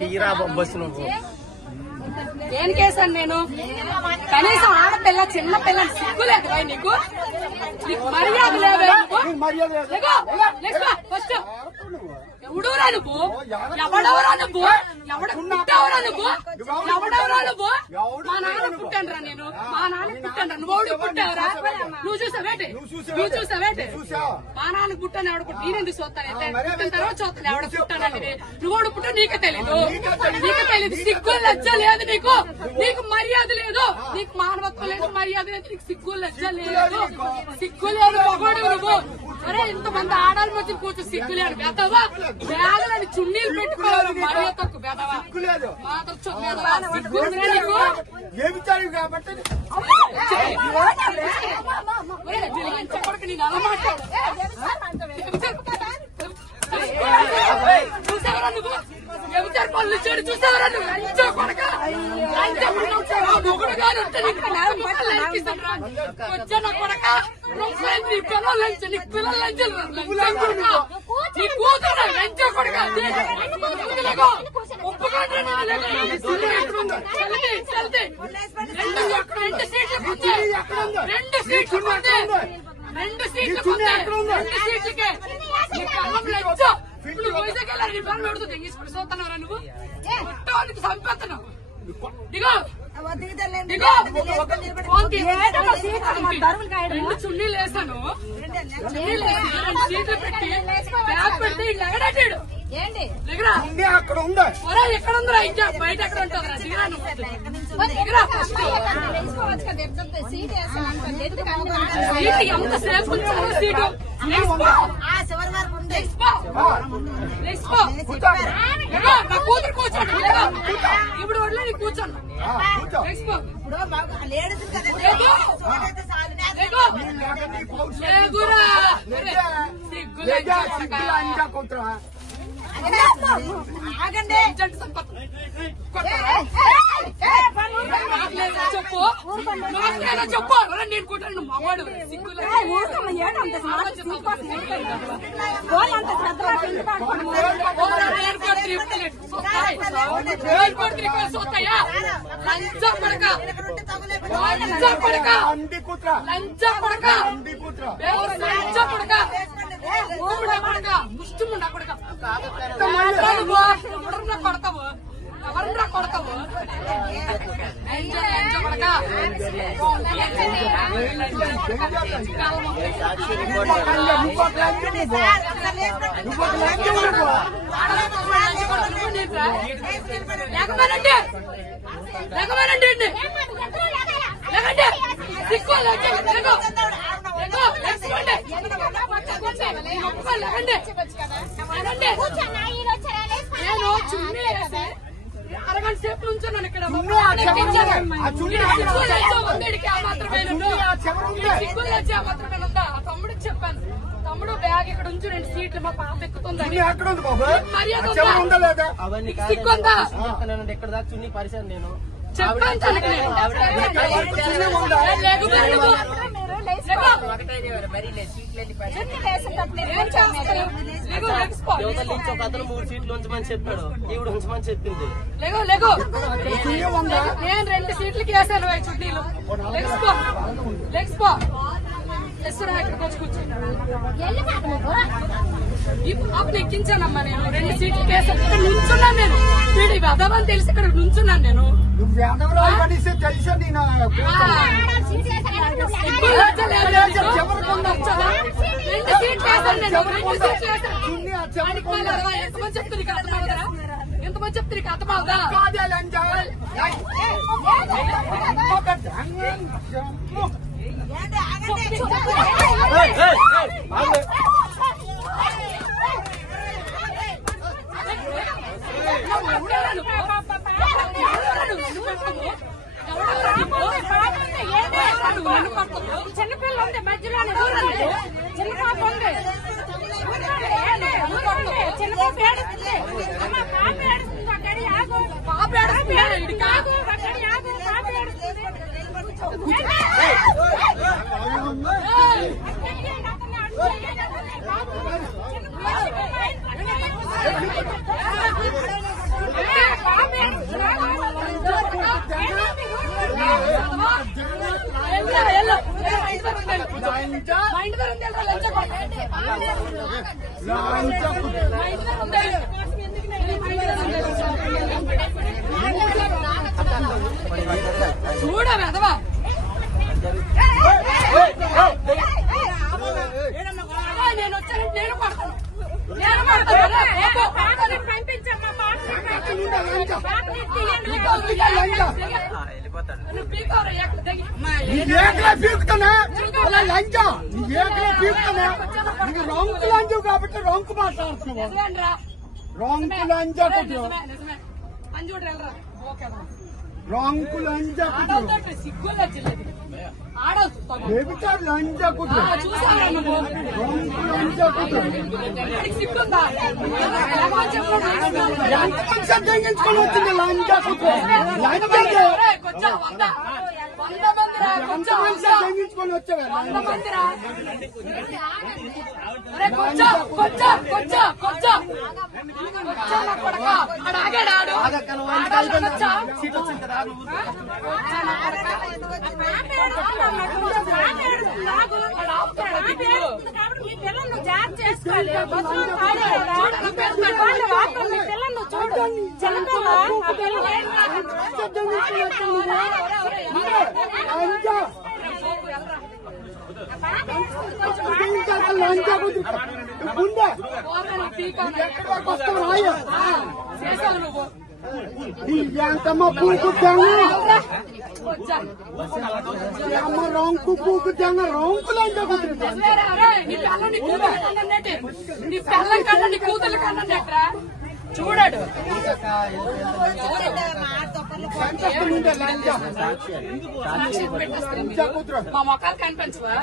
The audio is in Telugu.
తీరా బస్సు నువ్వు ఏం కేసాను నేను? కనీసం ఆడపిల్ల చిన్న పిల్లని సిగ్గులేదు నీకు? మర్యాద లేదా? ఫస్ట్ ఎవడవరా నువ్వు? ఎవడవరా నువ్వు? పుట్టావరా నువ్వు? ఎవడవరా నువ్వు? మా నాన్న పుట్టానురా నేను. మా నాన్న పుట్టాను. నువ్వు పుట్టావరా? నువ్వు చూసావేటి? నువ్వు చూసావేటి? మా నాన్నకు పుట్టాను. ఎవడ పుట్టి నేనెందుకు చూస్తానైతే? పుట్టిన తర్వాత చూస్తాను ఎవడ పుట్టానంటే. నువ్వు పుట్టా నీకే తెలీదు. నీకే తెలీదు. సిగ్గు లజ్జ లేదు నీకు. నీకు మర్యాద లేదు. నీకు మానవత్వం లేదు, మర్యాద లేదు. నీకు సిగ్గు లజ్జ లేదు. సిగ్గు లేదు మగోడు నువ్వు. అరే ఇంతమంది ఆడాల మధ్య కూర్చో సిగ్గు లేదు. బెదవా వేలని చున్నీలు పెట్టుకోవాలి. మర్యాద తక్కువ బెదవా సిగ్గు నీకు. చెప్పడానికి నేను అలా మాట్లాడు. చూసావరా నువ్వు? ఎవరు పనులు చెడు చూసావరా నువ్వు? లంచో కొడక మొగుడు గారు వచ్చా నా కొడక. నీ పిల్లలు లంచ, నీ పిల్లలు లంచలు నీ కూతురు లంచో కొడక. ఒప్పుకోండి. 2 సీట్లు కూర్చోయి. 2 సీట్లు కూర్చోయి. 2 సీట్లు కూర్చోయి. 2 సీట్లకే నీ కళ్ళం లంచో. ఇప్పుడు వైజాగ్ వెళ్ళారు. నీ పిల్లలు పెడుతూ తెంగేసుకుని చూస్తున్నారా నువ్వు? మొత్తానికి చంపేస్తున్నావు. దిగో దిగో. 2 చున్నీలు వేసాను. 2 సీట్లు పెట్టి బ్యాగ్ పెడితే ఇట్లా ఎగడాటాడు. అక్కడ ఉందా? ఎక్కడ ఉందిరా? ఇంకా బయట ఎక్కడ ఉంటుందిరా? దిగరా నువ్వు. దిగరా ఫస్ట్. సీటు ఎంతసేపు ఉంచాలి? సీటు నా కూతురు కూర్చోండి. ఇప్పుడు వడ్లే నీ కూర్చోండి. చెప్పు చెప్పు. నేను కూర్చొని నువ్వు మగవాడు సిగ్గులు చూస్తాయా? లంచ పడక లంచ పడక లంచ పడక లంచ పడక పడక ముష్టిముండా కొడక. ఎవరన్నా కొడతావు? ఎవరన్నా కొడతావు? లేకపోయినండి లేకపోయినండి లేకండి సిక్కు నేను చున్నీ వేసి అరగంట సేపు నుంచున్నాను ఇక్కడ. తమ్ముడికి చెప్పాను, తమ్ముడు బ్యాగ్ ఇక్కడ ఉంచు, 2 సీట్లు మా పాప ఎక్కుతుందని. సిక్కుందా ఎక్కడ దాకా చున్నీ పరిచయం నేను చెప్పాను. అతను 3 సీట్లు ఉంచమని చెప్పాడు. ఈవిడ ఉంచమని చెప్పింది. నేను 2 సీట్లకి వేసాను చుట్టీలు. ఇక్కడికి వచ్చి కూర్చున్నాను. ఈ పాపను ఎక్కించానమ్మా నేను. 2 సీట్లు కేసాను. ఇక్కడ నుంచున్నాను నేను. వీడి వెదవని తెలిసి ఇక్కడ నుంచున్నాను నేను. 2 సీట్లు ఎంతమంది చెప్తుంది అర్థమవుతారా? ఎంతమంది చెప్తే నీకు అర్థమవుతా? చిన్నపిల్ల ఉంది మధ్యలో, చిన్న పాప ఉంది, చిన్న పాప ఏడుస్తుంది, పాప ఏడుస్తుంది, అక్కడి ఆగు, పాప ఏడుస్తుంది, కాదు అక్కడి ఆగు, పాప ఏడుస్తుంది. తీసుకెళ్ళరా లంచ కొడక. మా ఇంట్లో ఉంది. చూడ వెదవా నేను వచ్చానంటే నేను పడతాను. నేను పడతాను. రాంకు లంజు కాబట్టి రాంకు మాట్లాడుతున్నావు. రాంకు లంజా కొట్టు. రాంకు లంజా కొట్టు. సిగ్గుల్లో చిల్లది బేబిచారు లంజా కొట్టు. చూసారా నువ్వు? రాంకు లంజా కొట్టు. సిగ్గుందా? ఎంత మంచిగా తెగించుకొని వచ్చింది లంజా కొట్టు. కొంచెం 100 మందిరా. కొంచెం మంచిగా తెగించుకొని వచ్చావా? 100 మందిరా. కొంచెం కొంచెం కొంచెం కొంచెం ఆగాడాడు పిల్లలు జాగ్రత్త చేసుకోవాలి. పిల్లలు చూడండి లంజా కొట్టు. గుండె చేసావు నువ్వు. ఎంతమ్మ పూకు తెంగ అమ్మ రంకు పూకు తెంగ రంకు లంజా కొట్టు. నీ పిల్లల కన్నా నీ కూతుర్ల కన్నా నెట్రా చూడాడు. మా మొక్కలు కనిపించవా?